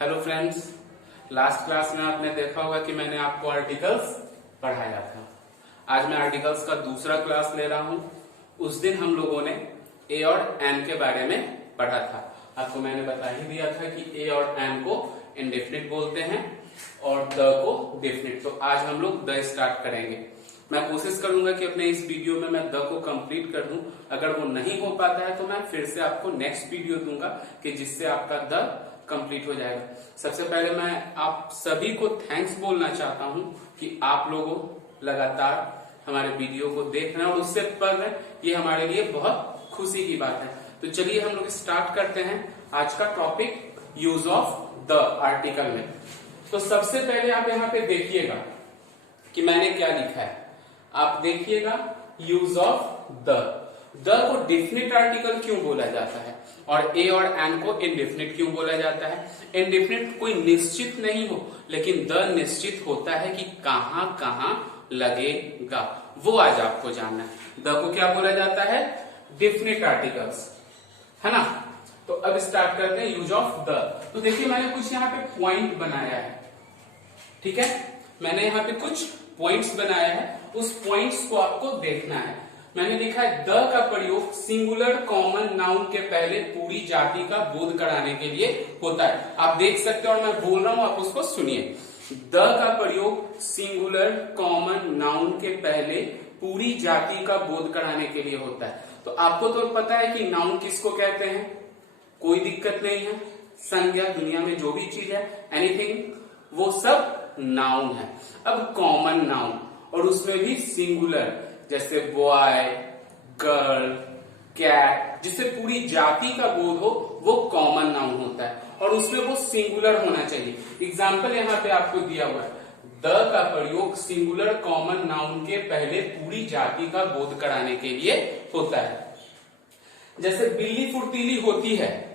Hello friends, last class में आपने देखा होगा कि मैंने आपको आर्टिकल्स पढ़ाया था। आज मैं आर्टिकल्स का दूसरा क्लास ले रहा हूं। उस दिन हम लोगों ने ए और एन के बारे में पढ़ा था। आपको मैंने बता ही दिया था कि ए और एन को इंडेफिनिट बोलते हैं और द को डेफिनिट। तो आज हम लोग द स्टार्ट करेंगे। मैं कोशिश करूंगा कि अपने इस वीडियो में मैं द को कंप्लीट कर दूं। अगर वो नहीं हो पाता है तो मैं फिर से आपको नेक्स्ट वीडियो दूंगा कि जिससे आपका द कंप्लीट हो जाएगा। सबसे पहले मैं आप सभी को थैंक्स बोलना चाहता हूं कि आप लोगों लगातार हमारे वीडियो को देख रहे हैं और उससे पढ़ रहे हैं। ये हमारे लिए बहुत खुशी की बात है। तो चलिए हम लोग स्टार्ट करते हैं आज का topic, use of the article में। तो सबसे पहले आप यहाँ पे देखिएगा कि मैंने क्या लिखा है। आप देखिएगा यूज ऑफ द को डेफिनिट आर्टिकल क्यों बोला जाता है और ए और एन को इनडेफिनिट क्यों बोला जाता है। इनडेफिनिट कोई निश्चित नहीं हो, लेकिन द निश्चित होता है कि कहां कहां लगेगा, वो आज आपको जानना है। द को क्या बोला जाता है? डेफिनिट आर्टिकल्स, है ना। तो अब स्टार्ट करते हैं यूज ऑफ द। तो देखिए मैंने कुछ यहाँ पे पॉइंट बनाया है, ठीक है। मैंने यहाँ पे कुछ पॉइंट्स बनाया है, उस पॉइंट्स को आपको देखना है। मैंने लिखा है द का प्रयोग सिंगुलर कॉमन नाउन के पहले पूरी जाति का बोध कराने के लिए होता है। आप देख सकते हो और मैं बोल रहा हूं, आप उसको सुनिए। द का प्रयोग सिंगुलर कॉमन नाउन के पहले पूरी जाति का बोध कराने के लिए होता है। तो आपको तो पता है कि नाउन किसको कहते हैं, कोई दिक्कत नहीं है। संज्ञा, दुनिया में जो भी चीज है, एनीथिंग, वो सब नाउन है। अब कॉमन नाउन और उसमें भी सिंगुलर, जैसे बॉय, गर्ल, कैट, जिससे पूरी जाति का बोध हो, वो कॉमन नाउन होता है और उसमें वो सिंगुलर होना चाहिए। एग्जाम्पल यहाँ पे आपको दिया हुआ है, द का प्रयोग सिंगुलर कॉमन नाउन के पहले पूरी जाति का बोध कराने के लिए होता है। जैसे बिल्ली फुर्तीली होती है,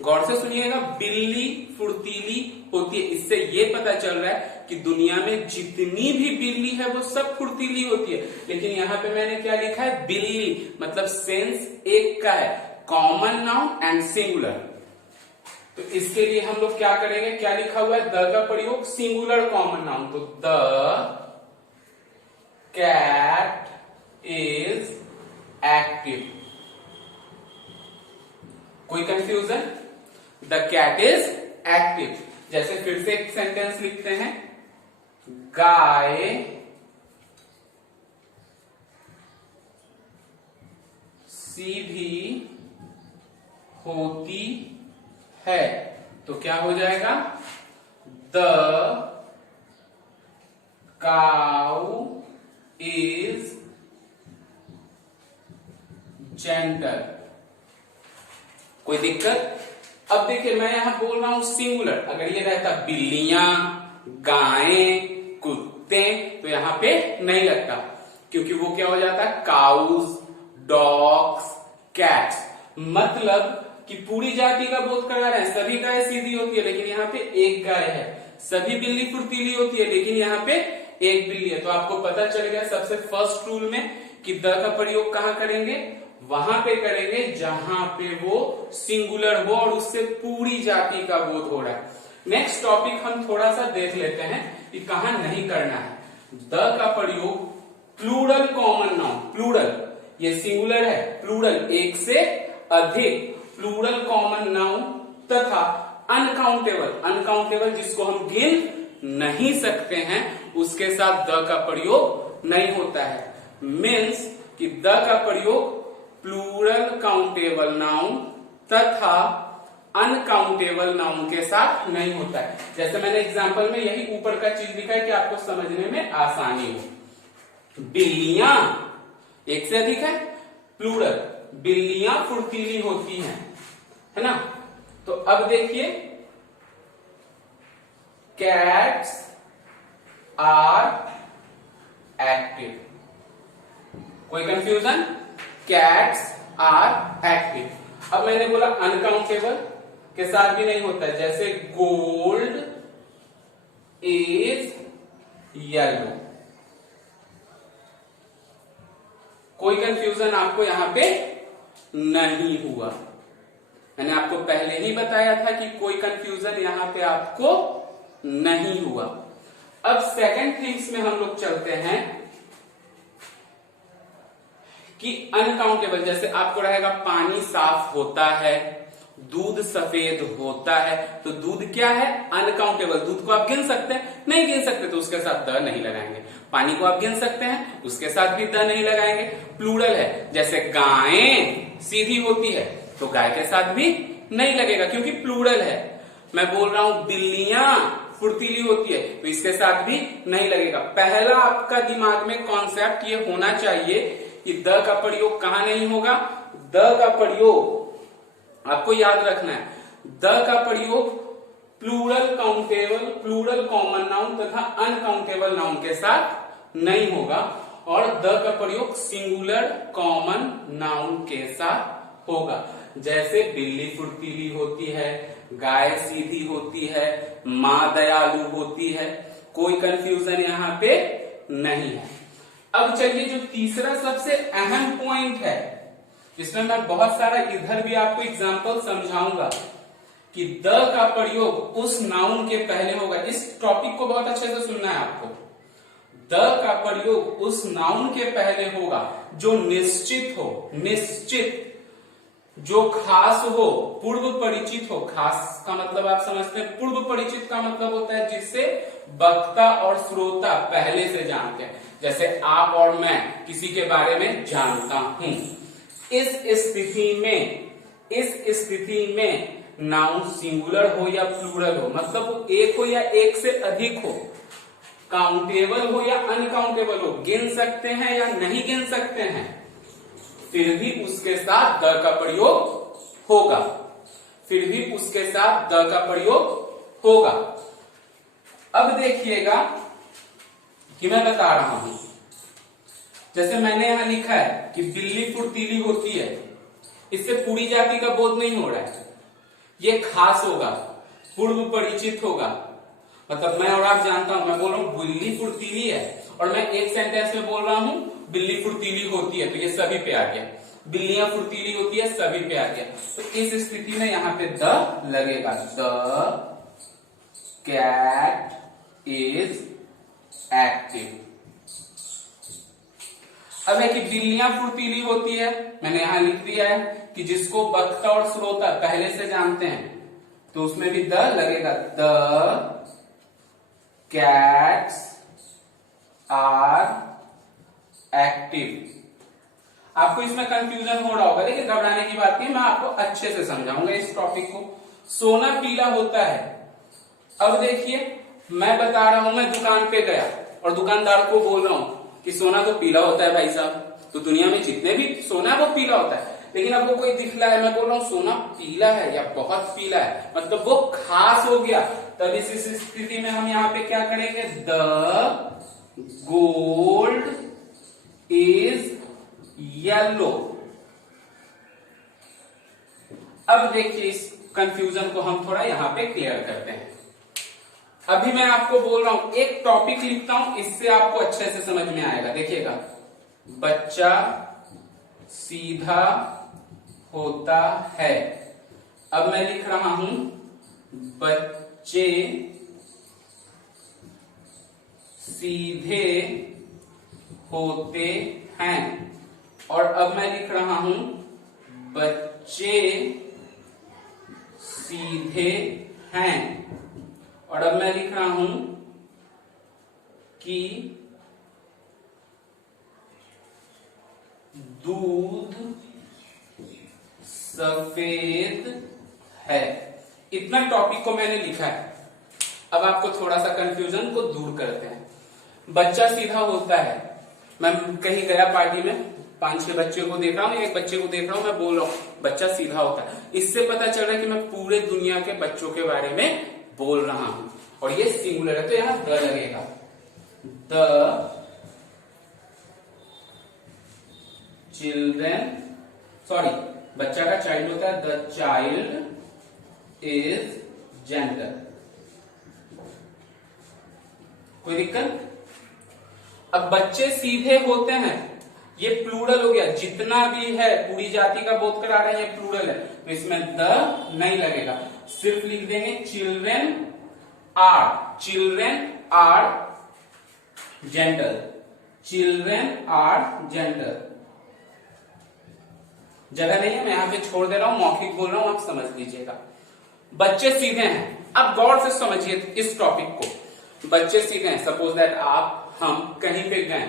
गौर से सुनिएगा, बिल्ली फुर्तीली होती है। इससे ये पता चल रहा है कि दुनिया में जितनी भी बिल्ली है वो सब फुर्तीली होती है। लेकिन यहाँ पे मैंने क्या लिखा है? बिल्ली, मतलब सेंस एक का है, कॉमन नाउन एंड सिंगुलर। तो इसके लिए हम लोग क्या करेंगे? क्या लिखा हुआ है? द का प्रयोग सिंगुलर कॉमन नाउन। तो द कैट इज एक्टिव। कोई confusion? The cat is active. जैसे फिर से एक सेंटेंस लिखते हैं, गाय सीधी होती है। तो क्या हो जाएगा? The cow is gentle. कोई दिक्कत? अब देखिए मैं यहां बोल रहा हूं सिंगुलर। अगर ये रहता बिल्लियां, गायें, कुत्ते, तो यहां पे नहीं लगता, क्योंकि वो क्या हो जाता है? Cows, dogs, cats. मतलब कि पूरी जाति का बोध करा रहे हैं। सभी गाय सीधी होती है, लेकिन यहाँ पे एक गाय है। सभी बिल्ली फुर्तीली होती है, लेकिन यहाँ पे एक बिल्ली है। तो आपको पता चल गया सबसे फर्स्ट रूल में कि द का प्रयोग कहां करेंगे? वहां पे करेंगे जहां पे वो सिंगुलर हो और उससे पूरी जाति का बोध हो रहा है। नेक्स्ट टॉपिक हम थोड़ा सा देख लेते हैं कि कहां नहीं करना है। द का प्रयोग प्लूरल कॉमन नाउन, प्लूरल, ये सिंगुलर है, प्लूरल एक से अधिक प्लूरल कॉमन नाउन तथा अनकाउंटेबल, अनकाउंटेबल जिसको हम गिन नहीं सकते हैं, उसके साथ द का प्रयोग नहीं होता है। मीन्स कि द का प्रयोग प्लूरल काउंटेबल नाउन तथा अनकाउंटेबल नाउन के साथ नहीं होता है। जैसे मैंने एग्जांपल में यही ऊपर का चीज लिखा है कि आपको समझने में आसानी हो। बिल्लियां एक से अधिक है, प्लूरल, बिल्लियां फुर्तीली होती हैं, है ना। तो अब देखिए, कैट्स आर एक्टिव। कोई कंफ्यूजन? Cats are active. अब मैंने बोला अनकाउंटेबल के साथ भी नहीं होता है, जैसे गोल्ड इज येलो। कोई कंफ्यूजन आपको यहां पे नहीं हुआ, मैंने आपको पहले ही बताया था कि कोई कंफ्यूजन यहाँ पे आपको नहीं हुआ। अब सेकंड थिंग्स में हम लोग चलते हैं कि अनकाउंटेबल, जैसे आपको रहेगा पानी साफ होता है, दूध सफेद होता है, तो दूध क्या है? अनकाउंटेबल। दूध को आप गिन सकते हैं? नहीं गिन सकते, तो उसके साथ द नहीं लगाएंगे। पानी को आप गिन सकते हैं? उसके साथ भी द नहीं लगाएंगे। प्लूरल है, जैसे गायें सीधी होती है, तो गाय के साथ भी नहीं लगेगा क्योंकि प्लूरल है। मैं बोल रहा हूं बिल्लियां फुर्तीली होती है, तो इसके साथ भी नहीं लगेगा। पहला आपका दिमाग में कॉन्सेप्ट ये होना चाहिए कि द का प्रयोग कहां नहीं होगा? द का प्रयोग आपको याद रखना है, द का प्रयोग plural countable, plural common noun तथा अनकाउंटेबल नाउन के साथ नहीं होगा, और द का प्रयोग सिंगुलर कॉमन नाउन के साथ होगा। जैसे बिल्ली फुर्तीली होती है, गाय सीधी होती है, माँ दयालु होती है, कोई कंफ्यूजन यहाँ पे नहीं है। अब चलिए जो तीसरा सबसे अहम पॉइंट है, जिसमें मैं बहुत सारा इधर भी आपको एग्जाम्पल समझाऊंगा कि द का प्रयोग उस नाउन के पहले होगा। इस टॉपिक को बहुत अच्छे से सुनना है आपको। द का प्रयोग उस नाउन के पहले होगा जो निश्चित हो, निश्चित, जो खास हो, पूर्व परिचित हो। खास का मतलब आप समझते हैं, पूर्व परिचित का मतलब होता है जिससे वक्ता और श्रोता पहले से जानते हैं। जैसे आप और मैं किसी के बारे में जानता हूं। इस स्थिति में नाउन सिंगुलर हो या प्लूरल हो, मतलब वो एक हो या एक से अधिक हो, काउंटेबल हो या अनकाउंटेबल हो, गिन सकते हैं या नहीं गिन सकते हैं, फिर भी उसके साथ द का प्रयोग होगा, फिर भी उसके साथ द का प्रयोग होगा। अब देखिएगा कि मैं बता रहा हूं, जैसे मैंने यहां लिखा है कि बिल्ली फुर्तीली होती है, इससे पूरी जाति का बोध नहीं हो रहा है, ये खास होगा, पूर्व परिचित होगा। मतलब मैं और आप जानता हूं, मैं बोल रहा हूं बिल्ली फुर्तीली है, और मैं एक सेंटेंस में बोल रहा हूं बिल्ली फुर्तीली होती है, तो ये सभी पे आ गया। बिल्लियां फुर्तीली होती है, सभी पे आ गया। तो इस स्थिति में यहां पे द लगेगा। The cat is active. अब है कि बिल्लियां फुर्तीली होती है, मैंने यहां लिख दिया है कि जिसको वक्ता और श्रोता पहले से जानते हैं, तो उसमें भी द लगेगा। The cats are active. आपको इसमें कंफ्यूजन हो रहा होगा, लेकिन घबराने की बात नहीं, मैं आपको अच्छे से समझाऊंगा इस टॉपिक को। सोना पीला होता है। अब देखिए, मैं बता रहा हूं, मैं दुकान पे गया और दुकानदार को बोल रहा हूं कि सोना तो पीला होता है भाई साहब, तो दुनिया में जितने भी सोना है वो पीला होता है। लेकिन अब वो कोई दिखला है, मैं बोल रहा हूँ सोना पीला है या बहुत पीला है, मतलब वो खास हो गया। तब इस स्थिति में हम यहाँ पे क्या करेंगे? The gold is yellow. अब देखिए, इस कंफ्यूजन को हम थोड़ा यहाँ पे क्लियर करते हैं। अभी मैं आपको बोल रहा हूं, एक टॉपिक लिखता हूं, इससे आपको अच्छे से समझ में आएगा। देखिएगा, बच्चा सीधा होता है। अब मैं लिख रहा हूं बच्चे सीधे होते हैं, और अब मैं लिख रहा हूं बच्चे सीधे हैं, और अब मैं लिख रहा हूं कि दूध सफेद है। इतना टॉपिक को मैंने लिखा है। अब आपको थोड़ा सा कंफ्यूजन को दूर करते हैं। बच्चा सीधा होता है, मैं कहीं गया पार्टी में, 5-6 बच्चे को देख रहा हूं, एक बच्चे को देख रहा हूं, मैं बोल रहा हूं बच्चा सीधा होता है। इससे पता चल रहा है कि मैं पूरे दुनिया के बच्चों के बारे में बोल रहा हूं, और ये सिंगुलर है, तो यहां द लगेगा। द चिल्ड्रेन, सॉरी, बच्चा का चाइल्ड होता है, द चाइल्ड इज जेंडर। कोई दिक्कत? अब बच्चे सीधे होते हैं, ये प्लूरल हो गया, जितना भी है पूरी जाति का बोध करा रहे हैं, ये प्लूरल है। तो इसमें द नहीं लगेगा, सिर्फ लिख देंगे children are gentle, children are gentle. जगह नहीं है, मैं यहां पे छोड़ दे रहा हूं, मौखिक बोल रहा हूं, आप समझ लीजिएगा। बच्चे सीधे हैं, अब गौर से समझिए इस टॉपिक को। बच्चे सीधे हैं, सपोज दैट आप हम कहीं पे गए,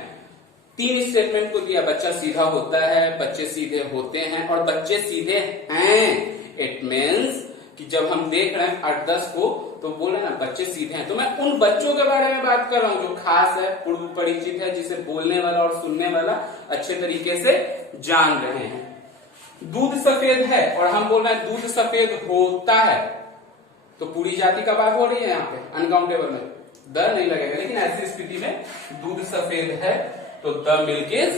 3 स्टेटमेंट को दिया, बच्चा सीधा होता है, बच्चे सीधे होते हैं और बच्चे सीधे हैं। इट मीन्स कि जब हम देख रहे हैं 8-10 को तो बोले ना बच्चे सीधे हैं, तो मैं उन बच्चों के बारे में बात कर रहा हूं जो खास है, पूर्व परिचित है, जिसे बोलने वाला और सुनने वाला अच्छे तरीके से जान रहे हैं। दूध सफेद है और हम बोल रहे हैं दूध सफेद होता है, तो पूरी जाति का बात हो रही है यहाँ पे, अनकाउंटेबल में द नहीं लगेगा। लेकिन ऐसी स्थिति में दूध सफेद है तो द मिल्क इज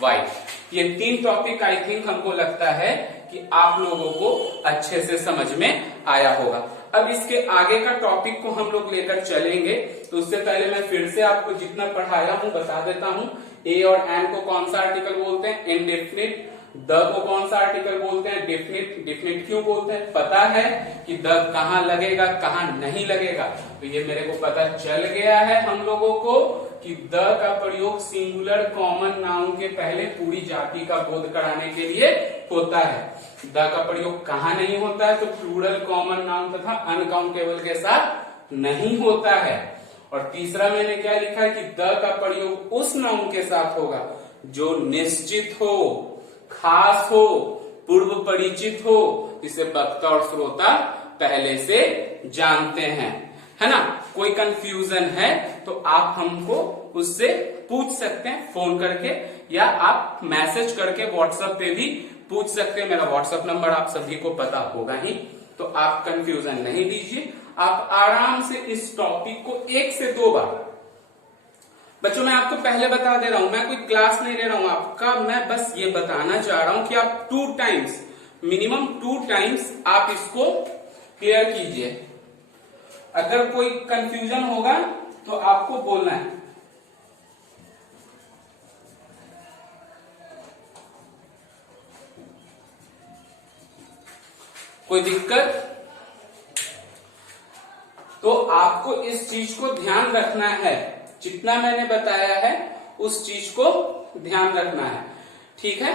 व्हाइट। ये 3 टॉपिक आई थिंक हमको लगता है कि आप लोगों को अच्छे से समझ में आया होगा। अब इसके आगे का टॉपिक को हम लोग लेकर चलेंगे, तो उससे पहले मैं फिर से आपको जितना पढ़ाया हूं बता देता हूं। ए और एन को कौन सा आर्टिकल बोलते हैं? इनडेफिनिट। द को कौन सा आर्टिकल बोलते हैं? डेफिनिट। डेफिनिट क्यों बोलते हैं? पता है कि द कहां लगेगा कहां नहीं लगेगा, तो ये मेरे को पता चल गया है हम लोगों को कि द का प्रयोग सिंगुलर कॉमन नाउन के पहले पूरी जाति का बोध कराने के लिए होता है। द का प्रयोग कहां नहीं होता है? तो प्लूरल कॉमन नाउन तथा अनकाउंटेबल के साथ नहीं होता है। और तीसरा मैंने क्या लिखा है कि द का प्रयोग उस नाउन के साथ होगा जो निश्चित हो, खास हो, पूर्व परिचित हो, जिसे वक्ता और श्रोता पहले से जानते हैं, है ना। कोई कंफ्यूजन है तो आप हमको उससे पूछ सकते हैं फोन करके, या आप मैसेज करके व्हाट्सएप पे भी पूछ सकते हैं। मेरा व्हाट्सएप नंबर आप सभी को पता होगा ही, तो आप कंफ्यूजन नहीं दीजिए। आप आराम से इस टॉपिक को 1 से 2 बार, बच्चों मैं आपको पहले बता दे रहा हूं, मैं कोई क्लास नहीं ले रहा हूं आपका, मैं बस ये बताना चाह रहा हूं कि आप 2 टाइम्स, मिनिमम 2 टाइम्स आप इसको क्लियर कीजिए। अगर कोई कंफ्यूजन होगा तो आपको बोलना है। कोई दिक्कत? तो आपको इस चीज को ध्यान रखना है, जितना मैंने बताया है उस चीज को ध्यान रखना है, ठीक है।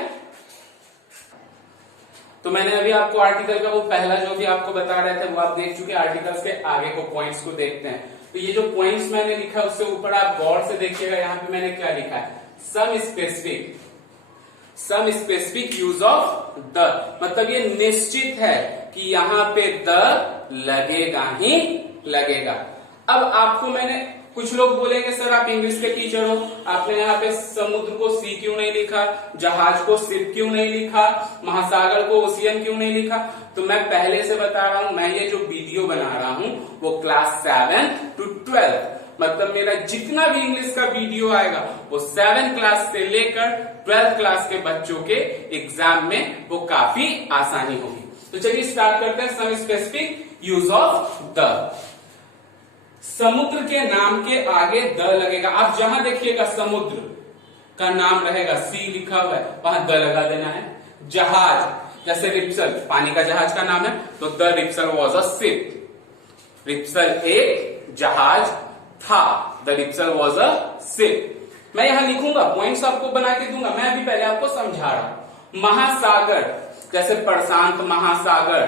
तो मैंने अभी आपको आर्टिकल का वो पहला जो भी आपको बता रहे थे वो आप देख चुके। आर्टिकल्स के आगे को पॉइंट्स को देखते हैं। तो ये जो पॉइंट्स मैंने लिखा उससे ऊपर आप गौर से देखिएगा, यहाँ पे मैंने क्या लिखा है? Some specific use of the, मतलब ये निश्चित है कि यहाँ पे द लगेगा ही लगेगा। अब आपको मैंने, कुछ लोग बोलेंगे सर आप इंग्लिश के टीचर हो, आपने यहाँ पे समुद्र को सी क्यों नहीं लिखा, जहाज को शिप क्यों नहीं लिखा, महासागर को ओशियन क्यों नहीं लिखा? तो मैं पहले से बता रहा हूं, मैं ये जो वीडियो बना रहा हूं वो क्लास 7 to 12, मतलब मेरा जितना भी इंग्लिश का वीडियो आएगा वो 7 क्लास से लेकर 12th क्लास के बच्चों के एग्जाम में वो काफी आसानी होगी। तो चलिए स्टार्ट करते हैं। Some specific use of the. समुद्र के नाम के आगे द लगेगा। आप जहां देखिएगा समुद्र का नाम रहेगा, सी लिखा हुआ है, वहां द लगा देना है। जहाज, जैसे रिप्सल पानी का जहाज का नाम है, तो द रिप्सल वॉज अ शिप। रिप्सल एक जहाज था, द रिप्सल वॉज अ शिप। मैं यहां लिखूंगा, पॉइंट्स आपको बना के दूंगा, मैं अभी पहले आपको समझा रहा हूं। महासागर, जैसे प्रशांत महासागर,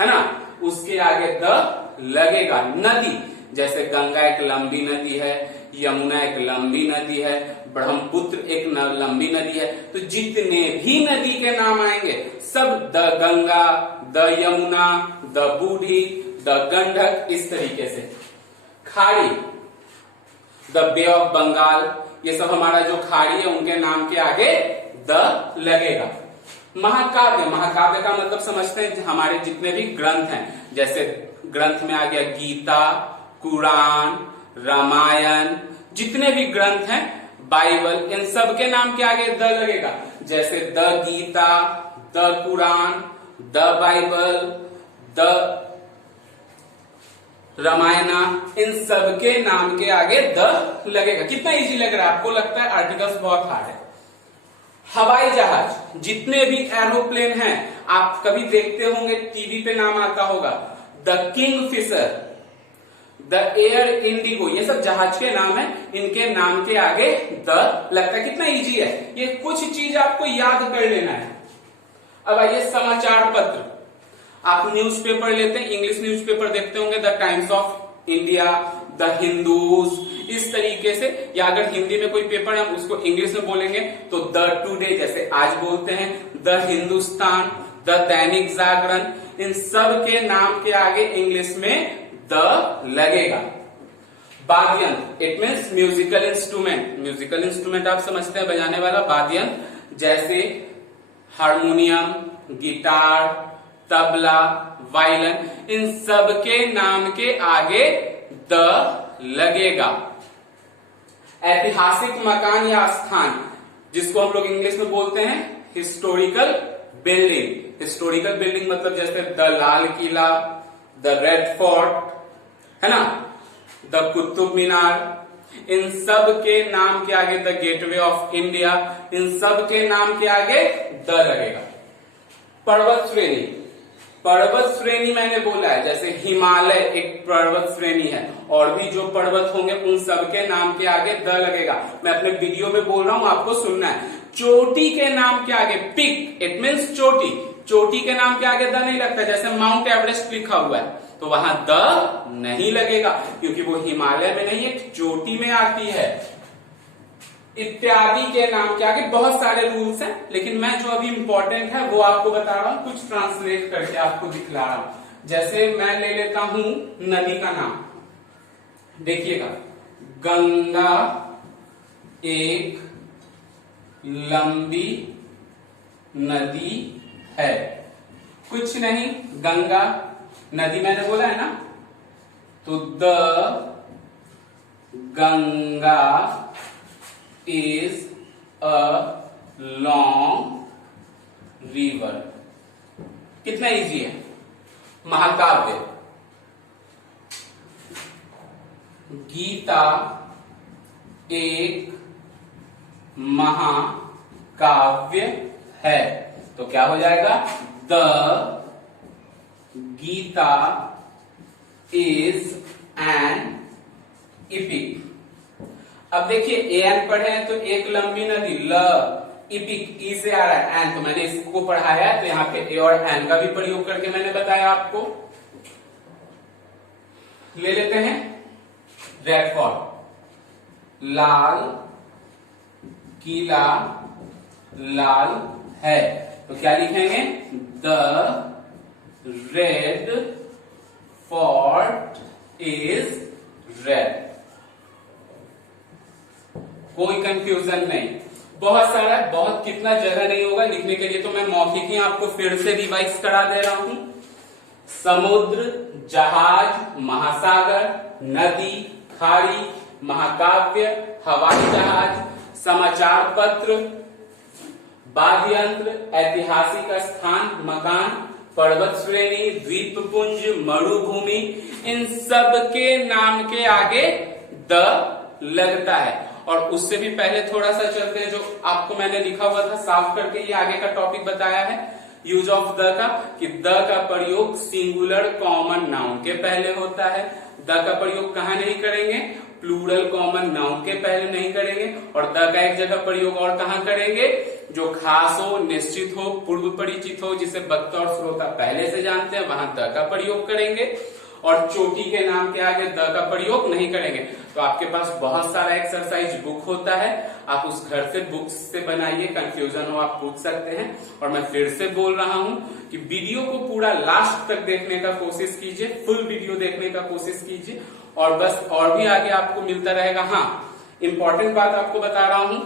है ना, उसके आगे द लगेगा। नदी, जैसे गंगा एक लंबी नदी है, यमुना एक लंबी नदी है, ब्रह्मपुत्र एक लंबी नदी है, तो जितने भी नदी के नाम आएंगे सब the Ganga, the Yamuna, the Burhi, the Gandak, इस तरीके से। खाड़ी, द बे ऑफ बंगाल, ये सब हमारा जो खाड़ी है उनके नाम के आगे द लगेगा। महाकाव्य, महाकाव्य का मतलब समझते हैं हमारे जितने भी ग्रंथ हैं, जैसे ग्रंथ में आ गया गीता, कुरान, रामायण, जितने भी ग्रंथ हैं, बाइबल, इन सब के नाम के आगे द लगेगा। जैसे the Gita, the Quran, the Bible, the Ramayana, इन सब के नाम के आगे द लगेगा। कितना इजी लग रहा है आपको? लगता है आर्टिकल्स बहुत हार्ड है। हवाई जहाज, जितने भी एरोप्लेन हैं, आप कभी देखते होंगे टीवी पे नाम आता होगा the Kingfisher, the air Indigo, ये सब जहाज के नाम है, इनके नाम के आगे द लगता है। कितना इजी है, ये कुछ चीज आपको याद कर लेना है। अब आइए समाचार पत्र, आप न्यूज़पेपर लेते हैं, इंग्लिश न्यूज़पेपर देखते होंगे, the times of India, the Hindus, इस तरीके से। या अगर हिंदी में कोई पेपर है हम उसको इंग्लिश में बोलेंगे तो द टुडे, जैसे आज बोलते हैं, द हिंदुस्तान, द दैनिक जागरण, इन सब के नाम के आगे इंग्लिश में द लगेगा। वाद्ययंत्र, it means musical instrument, musical instrument आप समझते हैं बजाने वाला वाद्ययंत्र, जैसे हारमोनियम, गिटार, तबला, वायलिन, इन सब के नाम के आगे द लगेगा। ऐतिहासिक मकान या स्थान, जिसको हम लोग इंग्लिश में बोलते हैं हिस्टोरिकल बिल्डिंग, हिस्टोरिकल बिल्डिंग मतलब जैसे the Lal Qila, the red fort, है ना, द कुतुब मीनार, इन सब के नाम के आगे द गेटवे ऑफ इंडिया, इन सब के नाम के आगे द लगेगा। पर्वत श्रेणी, पर्वत श्रेणी मैंने बोला है, जैसे हिमालय एक पर्वत श्रेणी है, और भी जो पर्वत होंगे उन सब के नाम के आगे द लगेगा। मैं अपने वीडियो में बोल रहा हूं, आपको सुनना है। चोटी के नाम के आगे, पिक इट मीन्स चोटी, चोटी के नाम के आगे द नहीं लगता, जैसे माउंट एवरेस्ट लिखा हुआ है तो वहां द नहीं लगेगा, क्योंकि वो हिमालय में नहीं, एक चोटी में आती है। इत्यादि के नाम के आगे बहुत सारे रूल्स हैं, लेकिन मैं जो अभी इंपॉर्टेंट है वो आपको बता रहा हूं, कुछ ट्रांसलेट करके आपको दिखला रहा हूं। जैसे मैं ले लेता हूं नदी का नाम, देखिएगा, गंगा एक लंबी नदी है, कुछ नहीं, गंगा नदी मैंने बोला है ना, तो the Ganga is a long river, कितना इजी है। महाकाव्य, गीता एक महाकाव्य है, तो क्या हो जाएगा, the Gita is an epic. अब देखिए एन पढ़े हैं तो एक लंबी नदी, ल, इपिक ई से आ रहा है, एन, तो मैंने इसको पढ़ाया है, तो यहाँ पे ए और एन का भी प्रयोग करके मैंने बताया आपको। ले लेते हैं रेड फोर्ट, लाल किला लाल है, तो क्या लिखेंगे, the red fort is red, कोई कंफ्यूजन नहीं। बहुत सारा, बहुत कितना जगह नहीं होगा लिखने के लिए, तो मैं मौखिक ही आपको फिर से रिवाइज करा दे रहा हूं। समुद्र, जहाज, महासागर, नदी, खाड़ी, महाकाव्य, हवाई जहाज, समाचार पत्र, वाद्ययंत्र, ऐतिहासिक स्थान, मकान, पर्वत श्रेणी, द्वीपपुंज, मरुभूमि, इन सब के नाम के आगे द लगता है। और उससे भी पहले थोड़ा सा चलते हैं, जो आपको मैंने लिखा हुआ था साफ करके, ये आगे का टॉपिक बताया है यूज ऑफ द का, कि द का प्रयोग सिंगुलर कॉमन नाउन के पहले होता है। द का प्रयोग कहाँ नहीं करेंगे, प्लूरल कॉमन नाउन के पहले नहीं करेंगे। और द का एक जगह प्रयोग और कहाँ करेंगे, जो खास हो, निश्चित हो, पूर्व परिचित हो, जिसे वक्ता और श्रोता पहले से जानते हैं, वहां द का प्रयोग करेंगे। और चोटी के नाम के आगे द का प्रयोग नहीं करेंगे। तो आपके पास बहुत सारा एक्सरसाइज बुक होता है, आप उस घर से बुक्स से बनाइए, कंफ्यूजन हो आप पूछ सकते हैं। और मैं फिर से बोल रहा हूं कि वीडियो को पूरा लास्ट तक देखने का कोशिश कीजिए, फुल वीडियो देखने का कोशिश कीजिए, और बस और भी आगे आपको मिलता रहेगा। हाँ, इंपॉर्टेंट बात आपको बता रहा हूं,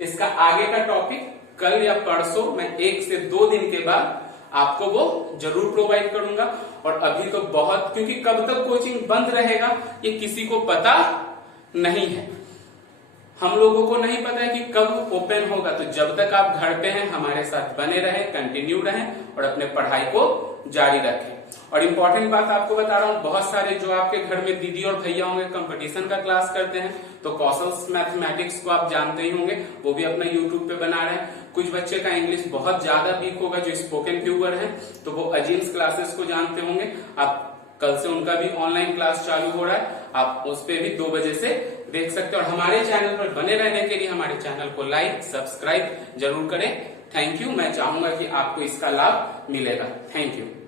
इसका आगे का टॉपिक कल या परसों, मैं 1 से 2 दिन के बाद आपको वो जरूर प्रोवाइड करूंगा। और अभी तो बहुत, क्योंकि कब तक कोचिंग बंद रहेगा ये किसी को पता नहीं है, हम लोगों को नहीं पता है कि कब ओपन होगा। तो जब तक आप घर पे हैं हमारे साथ बने रहें, कंटिन्यू रहें और अपने पढ़ाई को जारी रखें। और इम्पोर्टेंट बात आपको बता रहा हूँ, बहुत सारे जो आपके घर में दीदी और भैया होंगे कंपटीशन का क्लास करते हैं, तो कौशल मैथमेटिक्स को आप जानते ही होंगे, वो भी अपना यूट्यूब पे बना रहे हैं। कुछ बच्चे का इंग्लिश बहुत ज्यादा वीक होगा जो स्पोकन व्यूअर है, तो वो अजीम्स क्लासेस को जानते होंगे। आप कल से उनका भी ऑनलाइन क्लास चालू हो रहा है, आप उस पे भी 2 बजे से देख सकते हो। और हमारे चैनल पर बने रहने के लिए हमारे चैनल को लाइक सब्सक्राइब जरूर करें। Thank you. मैं चाहूंगा कि आपको इसका लाभ मिलेगा। Thank you.